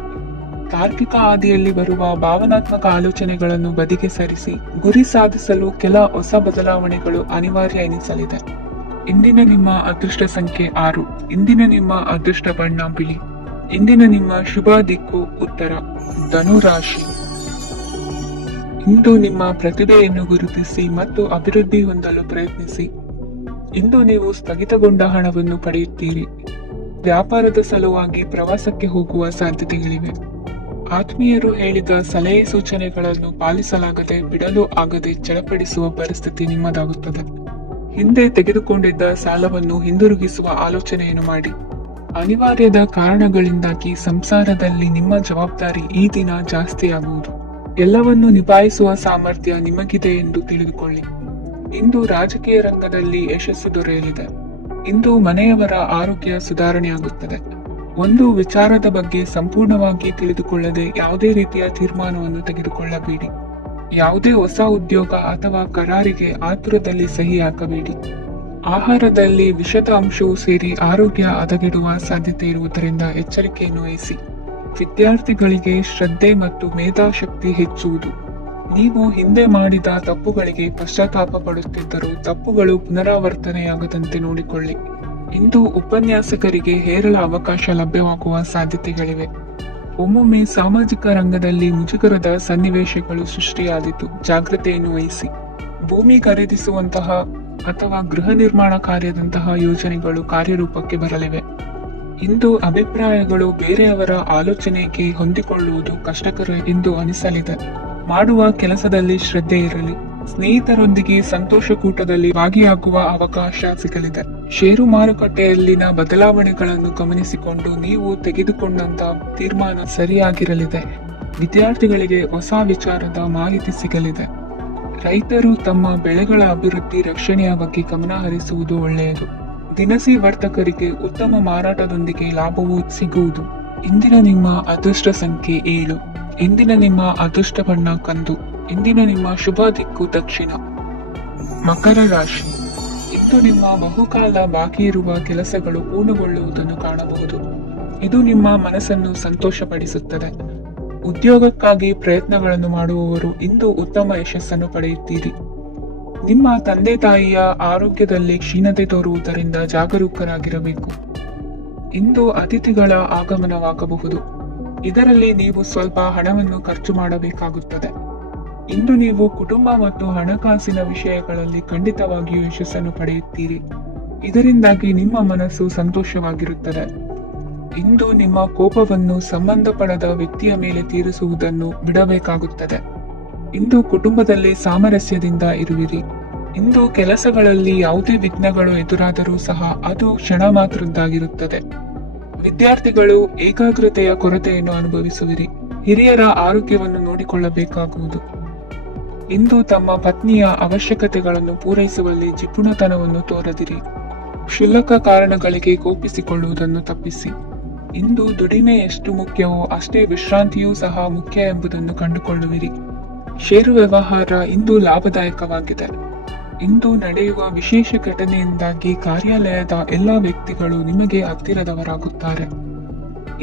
ತಾರ್ಕಿಕ ಹಾದಿಯಲ್ಲಿ ಬರುವ ಭಾವನಾತ್ಮಕ ಆಲೋಚನೆಗಳನ್ನು ಬದಿಗೆ ಸರಿಸಿ ಗುರಿ ಸಾಧಿಸಲು ಕೆಲ ಹೊಸ ಬದಲಾವಣೆಗಳು ಅನಿವಾರ್ಯ ಎನಿಸಲಿದೆ. ಇಂದಿನ ನಿಮ್ಮ ಅದೃಷ್ಟ ಸಂಖ್ಯೆ 6. ಇಂದಿನ ನಿಮ್ಮ ಅದೃಷ್ಟ ಬಣ್ಣ ಬಿಳಿ. ಇಂದಿನ ನಿಮ್ಮ ಶುಭ ದಿಕ್ಕು ಉತ್ತರ. ಧನುರಾಶಿ. ಇಂದು ನಿಮ್ಮ ಪ್ರತಿಭೆಯನ್ನು ಗುರುತಿಸಿ ಮತ್ತು ಅಭಿವೃದ್ಧಿ ಹೊಂದಲು ಪ್ರಯತ್ನಿಸಿ. ಇಂದು ನೀವು ಸ್ಥಗಿತಗೊಂಡ ಹಣವನ್ನು ಪಡೆಯುತ್ತೀರಿ. ವ್ಯಾಪಾರದ ಸಲುವಾಗಿ ಪ್ರವಾಸಕ್ಕೆ ಹೋಗುವ ಸಾಧ್ಯತೆಗಳಿವೆ. ಆತ್ಮೀಯರು ಹೇಳಿದ ಸಲಹೆ ಸೂಚನೆಗಳನ್ನು ಪಾಲಿಸಲಾಗದೆ ಬಿಡಲು ಆಗದೆ ಚಡಪಡಿಸುವ ಪರಿಸ್ಥಿತಿ ನಿಮ್ಮದಾಗುತ್ತದೆ. ಹಿಂದೆ ತೆಗೆದುಕೊಂಡಿದ್ದ ಸಾಲವನ್ನು ಹಿಂದಿರುಗಿಸುವ ಆಲೋಚನೆಯನ್ನು ಮಾಡಿ. ಅನಿವಾರ್ಯದ ಕಾರಣಗಳಿಂದಾಗಿ ಸಂಸಾರದಲ್ಲಿ ನಿಮ್ಮ ಜವಾಬ್ದಾರಿ ಈ ದಿನ ಜಾಸ್ತಿಯಾಗುವುದು. ಎಲ್ಲವನ್ನು ನಿಭಾಯಿಸುವ ಸಾಮರ್ಥ್ಯ ನಿಮಗಿದೆ ಎಂದು ತಿಳಿದುಕೊಳ್ಳಿ. ಇಂದು ರಾಜಕೀಯ ರಂಗದಲ್ಲಿ ಯಶಸ್ಸು ದೊರೆಯಲಿದೆ. ಇಂದು ಮನೆಯವರ ಆರೋಗ್ಯ ಸುಧಾರಣೆಯಾಗುತ್ತದೆ. ಒಂದು ವಿಚಾರದ ಬಗ್ಗೆ ಸಂಪೂರ್ಣವಾಗಿ ತಿಳಿದುಕೊಳ್ಳದೆ ಯಾವುದೇ ರೀತಿಯ ತೀರ್ಮಾನವನ್ನು ತೆಗೆದುಕೊಳ್ಳಬೇಡಿ. ಯಾವುದೇ ಹೊಸ ಉದ್ಯೋಗ ಅಥವಾ ಕರಾರಿಗೆ ಆತುರದಲ್ಲಿ ಸಹಿ ಹಾಕಬೇಡಿ. ಆಹಾರದಲ್ಲಿ ವಿಷದ ಅಂಶವು ಸೇರಿ ಆರೋಗ್ಯ ಹದಗೆಡುವ ಸಾಧ್ಯತೆ ಇರುವುದರಿಂದ ಎಚ್ಚರಿಕೆಯನ್ನು ವಹಿಸಿ. ವಿದ್ಯಾರ್ಥಿಗಳಿಗೆ ಶ್ರದ್ಧೆ ಮತ್ತು ಮೇಧಾಶಕ್ತಿ ಹೆಚ್ಚುವುದು. ನೀವು ಹಿಂದೆ ಮಾಡಿದ ತಪ್ಪುಗಳಿಗೆ ಪಶ್ಚಾತ್ತಾಪ ಪಡುತ್ತಿದ್ದರೂ ತಪ್ಪುಗಳು ಪುನರಾವರ್ತನೆಯಾಗದಂತೆ ನೋಡಿಕೊಳ್ಳಿ. ಇಂದು ಉಪನ್ಯಾಸಕರಿಗೆ ಹೇರಳ ಅವಕಾಶ ಲಭ್ಯವಾಗುವ ಸಾಧ್ಯತೆಗಳಿವೆ. ಒಮ್ಮೊಮ್ಮೆ ಸಾಮಾಜಿಕ ರಂಗದಲ್ಲಿ ಮುಜುಗರದ ಸನ್ನಿವೇಶಗಳು ಸೃಷ್ಟಿಯಾದೀತು. ಜಾಗ್ರತೆಯನ್ನು ವಹಿಸಿ. ಭೂಮಿ ಖರೀದಿಸುವಂತಹ ಅಥವಾ ಗೃಹ ನಿರ್ಮಾಣ ಕಾರ್ಯದಂತಹ ಯೋಜನೆಗಳು ಕಾರ್ಯರೂಪಕ್ಕೆ ಬರಲಿವೆ. ಇಂದು ಅಭಿಪ್ರಾಯಗಳು ಬೇರೆಯವರ ಆಲೋಚನೆಗೆ ಹೊಂದಿಕೊಳ್ಳುವುದು ಕಷ್ಟಕರ ಎಂದು ಅನಿಸಲಿದೆ. ಮಾಡುವ ಕೆಲಸದಲ್ಲಿ ಶ್ರದ್ಧೆ ಇರಲಿ. ಸ್ನೇಹಿತರೊಂದಿಗೆ ಸಂತೋಷಕೂಟದಲ್ಲಿ ಭಾಗಿಯಾಗುವ ಅವಕಾಶ ಸಿಗಲಿದೆ. ಷೇರು ಮಾರುಕಟ್ಟೆಯಲ್ಲಿನ ಬದಲಾವಣೆಗಳನ್ನು ಗಮನಿಸಿಕೊಂಡು ನೀವು ತೆಗೆದುಕೊಂಡಂತ ತೀರ್ಮಾನ ಸರಿಯಾಗಿರಲಿದೆ. ವಿದ್ಯಾರ್ಥಿಗಳಿಗೆ ಹೊಸ ವಿಚಾರದ ಮಾಹಿತಿ ಸಿಗಲಿದೆ. ರೈತರು ತಮ್ಮ ಬೆಳೆಗಳ ಅಭಿವೃದ್ಧಿ ರಕ್ಷಣೆಯ ಬಗ್ಗೆ ಗಮನ ಹರಿಸುವುದು ಒಳ್ಳೆಯದು. ದಿನಸಿ ವರ್ತಕರಿಗೆ ಉತ್ತಮ ಮಾರಾಟದೊಂದಿಗೆ ಲಾಭವೂ ಸಿಗುವುದು. ಇಂದಿನ ನಿಮ್ಮ ಅದೃಷ್ಟ ಸಂಖ್ಯೆ 7. ಇಂದಿನ ನಿಮ್ಮ ಅದೃಷ್ಟ ಬಣ್ಣ ಕಂದು. ಇಂದಿನ ನಿಮ್ಮ ಶುಭ ದಿಕ್ಕು ದಕ್ಷಿಣ. ಮಕರ ರಾಶಿ. ಇಂದು ನಿಮ್ಮ ಬಹುಕಾಲ ಬಾಕಿ ಇರುವ ಕೆಲಸಗಳು ಪೂರ್ಣಗೊಳ್ಳುವುದನ್ನು ಕಾಣಬಹುದು. ಇದು ನಿಮ್ಮ ಮನಸ್ಸನ್ನು ಸಂತೋಷಪಡಿಸುತ್ತದೆ. ಉದ್ಯೋಗಕ್ಕಾಗಿ ಪ್ರಯತ್ನಗಳನ್ನು ಮಾಡುವವರು ಇಂದು ಉತ್ತಮ ಯಶಸ್ಸನ್ನು ಪಡೆಯುತ್ತೀರಿ. ನಿಮ್ಮ ತಂದೆ ತಾಯಿಯ ಆರೋಗ್ಯದಲ್ಲಿ ಕ್ಷೀಣತೆ ತೋರುವುದರಿಂದ ಜಾಗರೂಕರಾಗಿರಬೇಕು. ಇಂದು ಅತಿಥಿಗಳ ಆಗಮನವಾಗಬಹುದು. ಇದರಲ್ಲಿ ನೀವು ಸ್ವಲ್ಪ ಹಣವನ್ನು ಖರ್ಚು ಮಾಡಬೇಕಾಗುತ್ತದೆ. ಇಂದು ನೀವು ಕುಟುಂಬ ಮತ್ತು ಹಣಕಾಸಿನ ವಿಷಯಗಳಲ್ಲಿ ಖಂಡಿತವಾಗಿಯೂ ಯಶಸ್ಸನ್ನು ಪಡೆಯುತ್ತೀರಿ. ಇದರಿಂದಾಗಿ ನಿಮ್ಮ ಮನಸ್ಸು ಸಂತೋಷವಾಗಿರುತ್ತದೆ. ಇಂದು ನಿಮ್ಮ ಕೋಪವನ್ನು ಸಂಬಂಧಪಡದ ವ್ಯಕ್ತಿಯ ಮೇಲೆ ತೀರಿಸುವುದನ್ನು ಬಿಡಬೇಕಾಗುತ್ತದೆ. ಇಂದು ಕುಟುಂಬದಲ್ಲಿ ಸಾಮರಸ್ಯದಿಂದ ಇರುವಿರಿ. ಇಂದು ಕೆಲಸಗಳಲ್ಲಿ ಯಾವುದೇ ವಿಘ್ನಗಳು ಎದುರಾದರೂ ಸಹ ಅದು ಕ್ಷಣ ಮಾತ್ರದ್ದಾಗಿರುತ್ತದೆ. ವಿದ್ಯಾರ್ಥಿಗಳು ಏಕಾಗ್ರತೆಯ ಕೊರತೆಯನ್ನು ಅನುಭವಿಸುವಿರಿ. ಹಿರಿಯರ ಆರೋಗ್ಯವನ್ನು ನೋಡಿಕೊಳ್ಳಬೇಕಾಗುವುದು. ಇಂದು ತಮ್ಮ ಪತ್ನಿಯ ಅವಶ್ಯಕತೆಗಳನ್ನು ಪೂರೈಸುವಲ್ಲಿ ಜಿಪುಣತನವನ್ನು ತೋರದಿರಿ. ಕ್ಷುಲ್ಲಕ ಕಾರಣಗಳಿಗೆ ಕೋಪಿಸಿಕೊಳ್ಳುವುದನ್ನು ತಪ್ಪಿಸಿ. ಇಂದು ದುಡಿಮೆ ಎಷ್ಟು ಮುಖ್ಯವೋ ಅಷ್ಟೇ ವಿಶ್ರಾಂತಿಯೂ ಸಹ ಮುಖ್ಯ ಎಂಬುದನ್ನು ಕಂಡುಕೊಳ್ಳುವಿರಿ. ಷೇರು ವ್ಯವಹಾರ ಇಂದು ಲಾಭದಾಯಕವಾಗಿದೆ. ಇಂದು ನಡೆಯುವ ವಿಶೇಷ ಘಟನೆಯಿಂದಾಗಿ ಕಾರ್ಯಾಲಯದ ಎಲ್ಲ ವ್ಯಕ್ತಿಗಳು ನಿಮಗೆ ಹತ್ತಿರದವರಾಗುತ್ತಾರೆ.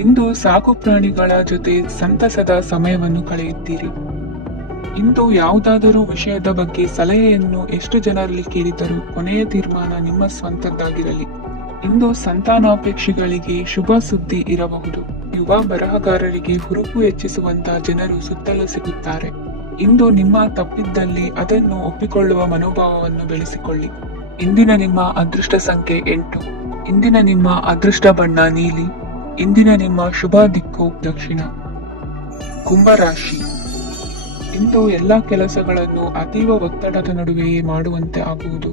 ಇಂದು ಸಾಕು ಪ್ರಾಣಿಗಳ ಜೊತೆ ಸಂತಸದ ಸಮಯವನ್ನು ಕಳೆಯುತ್ತೀರಿ. ಇಂದು ಯಾವುದಾದರೂ ವಿಷಯದ ಬಗ್ಗೆ ಸಲಹೆಯನ್ನು ಎಷ್ಟು ಜನರಲ್ಲಿ ಕೇಳಿದರೂ ಕೊನೆಯ ತೀರ್ಮಾನ ನಿಮ್ಮ ಸ್ವಂತದ್ದಾಗಿರಲಿ. ಇಂದು ಸಂತಾನಾಪೇಕ್ಷಿಗಳಿಗೆ ಶುಭ ಸುದ್ದಿ ಇರಬಹುದು. ಯುವ ಬರಹಗಾರರಿಗೆ ಹುರುಪು ಹೆಚ್ಚಿಸುವಂತಹ ಜನರು ಸುತ್ತಲೂ ಸಿಗುತ್ತಾರೆ. ಇಂದು ನಿಮ್ಮ ತಪ್ಪಿದ್ದಲ್ಲಿ ಅದನ್ನು ಒಪ್ಪಿಕೊಳ್ಳುವ ಮನೋಭಾವವನ್ನು ಬೆಳೆಸಿಕೊಳ್ಳಿ. ಇಂದಿನ ನಿಮ್ಮ ಅದೃಷ್ಟ ಸಂಖ್ಯೆ 8. ಇಂದಿನ ನಿಮ್ಮ ಅದೃಷ್ಟ ಬಣ್ಣ ನೀಲಿ. ಇಂದಿನ ನಿಮ್ಮ ಶುಭ ದಿಕ್ಕು ದಕ್ಷಿಣ. ಕುಂಭರಾಶಿ. ಇಂದು ಎಲ್ಲ ಕೆಲಸಗಳನ್ನು ಅತೀವ ಒತ್ತಡದ ನಡುವೆಯೇ ಮಾಡುವಂತೆ ಆಗುವುದು.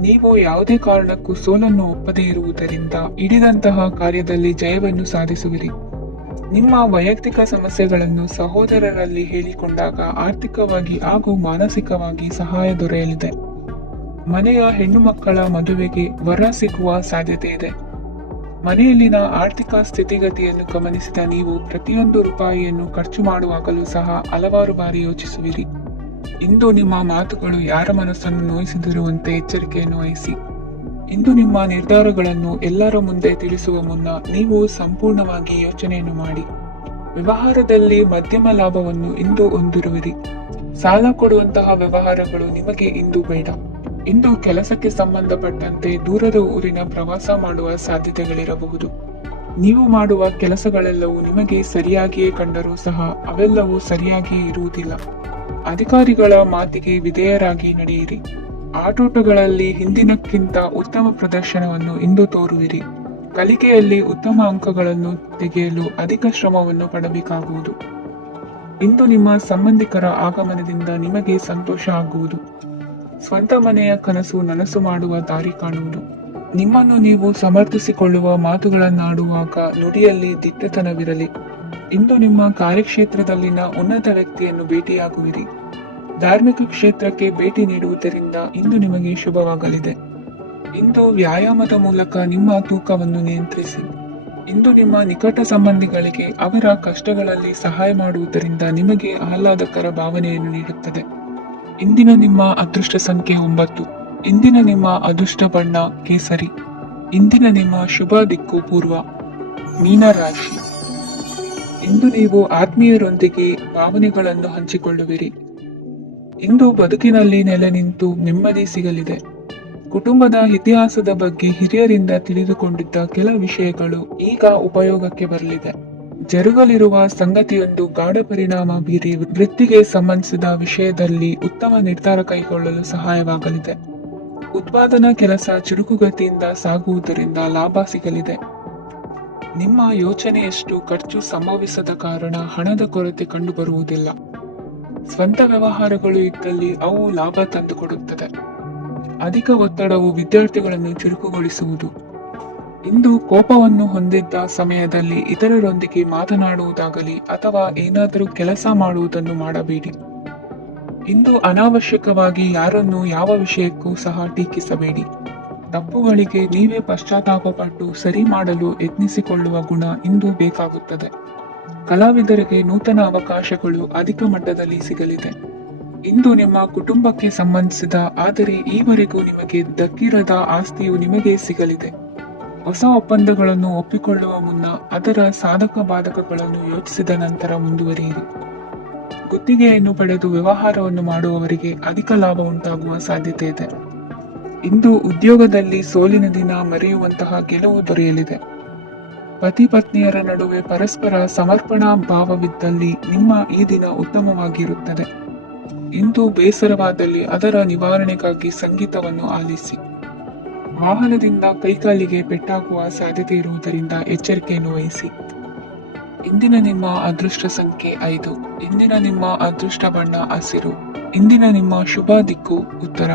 ನೀವು ಯಾವುದೇ ಕಾರಣಕ್ಕೂ ಸೋಲನ್ನು ಒಪ್ಪದೇ ಇರುವುದರಿಂದ ಹಿಡಿದಂತಹ ಕಾರ್ಯದಲ್ಲಿ ಜಯವನ್ನು ಸಾಧಿಸುವಿರಿ. ನಿಮ್ಮ ವೈಯಕ್ತಿಕ ಸಮಸ್ಯೆಗಳನ್ನು ಸಹೋದರರಲ್ಲಿ ಹೇಳಿಕೊಂಡಾಗ ಆರ್ಥಿಕವಾಗಿ ಹಾಗೂ ಮಾನಸಿಕವಾಗಿ ಸಹಾಯ ದೊರೆಯಲಿದೆ. ಮನೆಯ ಹೆಣ್ಣು ಮಕ್ಕಳ ಮದುವೆಗೆ ವರ ಸಿಗುವ ಸಾಧ್ಯತೆ ಇದೆ. ಮನೆಯಲ್ಲಿನ ಆರ್ಥಿಕ ಸ್ಥಿತಿಗತಿಯನ್ನು ಗಮನಿಸಿದ ನೀವು ಪ್ರತಿಯೊಂದು ರೂಪಾಯಿಯನ್ನು ಖರ್ಚು ಮಾಡುವಾಗಲೂ ಸಹ ಹಲವಾರು ಬಾರಿ ಯೋಚಿಸುವಿರಿ. ಇಂದು ನಿಮ್ಮ ಮಾತುಗಳು ಯಾರ ಮನಸ್ಸನ್ನು ನೋಯಿಸದಿರುವಂತೆ ಎಚ್ಚರಿಕೆಯನ್ನು ವಹಿಸಿ. ಇಂದು ನಿಮ್ಮ ನಿರ್ಧಾರಗಳನ್ನು ಎಲ್ಲರ ಮುಂದೆ ತಿಳಿಸುವ ಮುನ್ನ ನೀವು ಸಂಪೂರ್ಣವಾಗಿ ಯೋಚನೆಯನ್ನು ಮಾಡಿ. ವ್ಯವಹಾರದಲ್ಲಿ ಮಧ್ಯಮ ಲಾಭವನ್ನು ಇಂದು ಹೊಂದಿರುವಿರಿ. ಸಾಲ ಕೊಡುವಂತಹ ವ್ಯವಹಾರಗಳು ನಿಮಗೆ ಇಂದು ಬೇಡ. ಇಂದು ಕೆಲಸಕ್ಕೆ ಸಂಬಂಧಪಟ್ಟಂತೆ ದೂರದ ಊರಿನ ಪ್ರವಾಸ ಮಾಡುವ ಸಾಧ್ಯತೆಗಳಿರಬಹುದು. ನೀವು ಮಾಡುವ ಕೆಲಸಗಳೆಲ್ಲವೂ ನಿಮಗೆ ಸರಿಯಾಗಿಯೇ ಕಂಡರೂ ಸಹ ಅವೆಲ್ಲವೂ ಸರಿಯಾಗಿಯೇ ಇರುವುದಿಲ್ಲ. ಅಧಿಕಾರಿಗಳ ಮಾತಿಗೆ ವಿಧೇಯರಾಗಿ ನಡೆಯಿರಿ. ಆಟೋಟಗಳಲ್ಲಿ ಹಿಂದಿನಕ್ಕಿಂತ ಉತ್ತಮ ಪ್ರದರ್ಶನವನ್ನು ಇಂದು ತೋರುವಿರಿ. ಕಲಿಕೆಯಲ್ಲಿ ಉತ್ತಮ ಅಂಕಗಳನ್ನು ತೆಗೆಯಲು ಅಧಿಕ ಶ್ರಮವನ್ನು ಪಡಬೇಕಾಗುವುದು. ಇಂದು ನಿಮ್ಮ ಸಂಬಂಧಿಕರ ಆಗಮನದಿಂದ ನಿಮಗೆ ಸಂತೋಷ ಆಗುವುದು. ಸ್ವಂತ ಮನೆಯ ಕನಸು ನನಸು ಮಾಡುವ ದಾರಿ ಕಾಣುವುದು. ನಿಮ್ಮನ್ನು ನೀವು ಸಮರ್ಥಿಸಿಕೊಳ್ಳುವ ಮಾತುಗಳನ್ನಾಡುವಾಗ ನುಡಿಯಲ್ಲಿ ದಿಟ್ಟತನವಿರಲಿ. ಇಂದು ನಿಮ್ಮ ಕಾರ್ಯಕ್ಷೇತ್ರದಲ್ಲಿನ ಉನ್ನತ ವ್ಯಕ್ತಿಯನ್ನು ಭೇಟಿಯಾಗುವಿರಿ. ಧಾರ್ಮಿಕ ಕ್ಷೇತ್ರಕ್ಕೆ ಭೇಟಿ ನೀಡುವುದರಿಂದ ಇಂದು ನಿಮಗೆ ಶುಭವಾಗಲಿದೆ. ಇಂದು ವ್ಯಾಯಾಮದ ಮೂಲಕ ನಿಮ್ಮ ತೂಕವನ್ನು ನಿಯಂತ್ರಿಸಿ. ಇಂದು ನಿಮ್ಮ ನಿಕಟ ಸಂಬಂಧಿಗಳಿಗೆ ಅವರ ಕಷ್ಟಗಳಲ್ಲಿ ಸಹಾಯ ಮಾಡುವುದರಿಂದ ನಿಮಗೆ ಆಹ್ಲಾದಕರ ಭಾವನೆಯನ್ನು ನೀಡುತ್ತದೆ. ಇಂದಿನ ನಿಮ್ಮ ಅದೃಷ್ಟ ಸಂಖ್ಯೆ 9. ಇಂದಿನ ನಿಮ್ಮ ಅದೃಷ್ಟ ಬಣ್ಣ ಕೇಸರಿ. ಇಂದಿನ ನಿಮ್ಮ ಶುಭ ದಿಕ್ಕು ಪೂರ್ವ. ಮೀನರಾಶಿ. ಇಂದು ನೀವು ಆತ್ಮೀಯರೊಂದಿಗೆ ಭಾವನೆಗಳನ್ನು ಹಂಚಿಕೊಳ್ಳುವಿರಿ. ಇಂದು ಬದುಕಿನಲ್ಲಿ ನೆಲೆ ನಿಂತು ನೆಮ್ಮದಿ ಸಿಗಲಿದೆ. ಕುಟುಂಬದ ಇತಿಹಾಸದ ಬಗ್ಗೆ ಹಿರಿಯರಿಂದ ತಿಳಿದುಕೊಂಡಿದ್ದ ಕೆಲ ವಿಷಯಗಳು ಈಗ ಉಪಯೋಗಕ್ಕೆ ಬರಲಿದೆ. ಜರುಗಲಿರುವ ಸಂಗತಿಯೊಂದು ಗಾಢ ಪರಿಣಾಮ ಬೀರಿ ವೃತ್ತಿಗೆ ಸಂಬಂಧಿಸಿದ ವಿಷಯದಲ್ಲಿ ಉತ್ತಮ ನಿರ್ಧಾರ ಕೈಗೊಳ್ಳಲು ಸಹಾಯವಾಗಲಿದೆ. ಉತ್ಪಾದನಾ ಕೆಲಸ ಚುರುಕುಗತಿಯಿಂದ ಸಾಗುವುದರಿಂದ ಲಾಭ ಸಿಗಲಿದೆ. ನಿಮ್ಮ ಯೋಚನೆಯಷ್ಟು ಖರ್ಚು ಸಂಭವಿಸದ ಕಾರಣ ಹಣದ ಕೊರತೆ ಕಂಡುಬರುವುದಿಲ್ಲ. ಸ್ವಂತ ವ್ಯವಹಾರಗಳು ಇದ್ದಲ್ಲಿ ಅವು ಲಾಭ ತಂದುಕೊಡುತ್ತದೆ. ಅಧಿಕ ಒತ್ತಡವು ವಿದ್ಯಾರ್ಥಿಗಳನ್ನು ಚುರುಕುಗೊಳಿಸುವುದು. ಇಂದು ಕೋಪವನ್ನು ಹೊಂದಿದ್ದ ಸಮಯದಲ್ಲಿ ಇತರರೊಂದಿಗೆ ಮಾತನಾಡುವುದಾಗಲಿ ಅಥವಾ ಏನಾದರೂ ಕೆಲಸ ಮಾಡುವುದನ್ನು ಮಾಡಬೇಡಿ. ಇಂದು ಅನಾವಶ್ಯಕವಾಗಿ ಯಾರನ್ನು ಯಾವ ವಿಷಯಕ್ಕೂ ಸಹ ಟೀಕಿಸಬೇಡಿ. ತಪ್ಪುಗಳಿಗೆ ನೀವೇ ಪಶ್ಚಾತ್ತಾಪಪಟ್ಟು ಸರಿ ಮಾಡಲು ಯತ್ನಿಸಿಕೊಳ್ಳುವ ಗುಣ ಇಂದು ಬೇಕಾಗುತ್ತದೆ. ಕಲಾವಿದರಿಗೆ ನೂತನ ಅವಕಾಶಗಳು ಅಧಿಕ ಮಟ್ಟದಲ್ಲಿ ಸಿಗಲಿದೆ. ಇಂದು ನಿಮ್ಮ ಕುಟುಂಬಕ್ಕೆ ಸಂಬಂಧಿಸಿದ ಆದರೆ ಈವರೆಗೂ ನಿಮಗೆ ದಕ್ಕಿರದ ಆಸ್ತಿಯು ನಿಮಗೆ ಸಿಗಲಿದೆ. ಹೊಸ ಒಪ್ಪಂದಗಳನ್ನು ಒಪ್ಪಿಕೊಳ್ಳುವ ಮುನ್ನ ಅದರ ಸಾಧಕ ಬಾಧಕಗಳನ್ನು ಯೋಚಿಸಿದ ನಂತರ ಮುಂದುವರಿಯಿರಿ. ಗುತ್ತಿಗೆಯನ್ನು ಪಡೆದು ವ್ಯವಹಾರವನ್ನು ಮಾಡುವವರಿಗೆ ಅಧಿಕ ಲಾಭ ಉಂಟಾಗುವ ಸಾಧ್ಯತೆ ಇದೆ. ಇಂದು ಉದ್ಯೋಗದಲ್ಲಿ ಸೋಲಿನ ದಿನ ಮರೆಯುವಂತಹ ಗೆಲುವು ದೊರೆಯಲಿದೆ. ಪತಿ ಪತ್ನಿಯರ ನಡುವೆ ಪರಸ್ಪರ ಸಮರ್ಪಣಾ ಭಾವವಿದ್ದಲ್ಲಿ ನಿಮ್ಮ ಈ ದಿನ ಉತ್ತಮವಾಗಿರುತ್ತದೆ. ಇಂದು ಬೇಸರವಾದಲ್ಲಿ ಅದರ ನಿವಾರಣೆಗಾಗಿ ಸಂಗೀತವನ್ನು ಆಲಿಸಿ. ವಾಹನದಿಂದ ಕೈಕಾಲಿಗೆ ಪೆಟ್ಟಾಗುವ ಸಾಧ್ಯತೆ ಇರುವುದರಿಂದ ಎಚ್ಚರಿಕೆಯನ್ನು ವಹಿಸಿ. ಇಂದಿನ ನಿಮ್ಮ ಅದೃಷ್ಟ ಸಂಖ್ಯೆ 5. ಇಂದಿನ ನಿಮ್ಮ ಅದೃಷ್ಟ ಬಣ್ಣ ಹಸಿರು. ಇಂದಿನ ನಿಮ್ಮ ಶುಭ ದಿಕ್ಕು ಉತ್ತರ.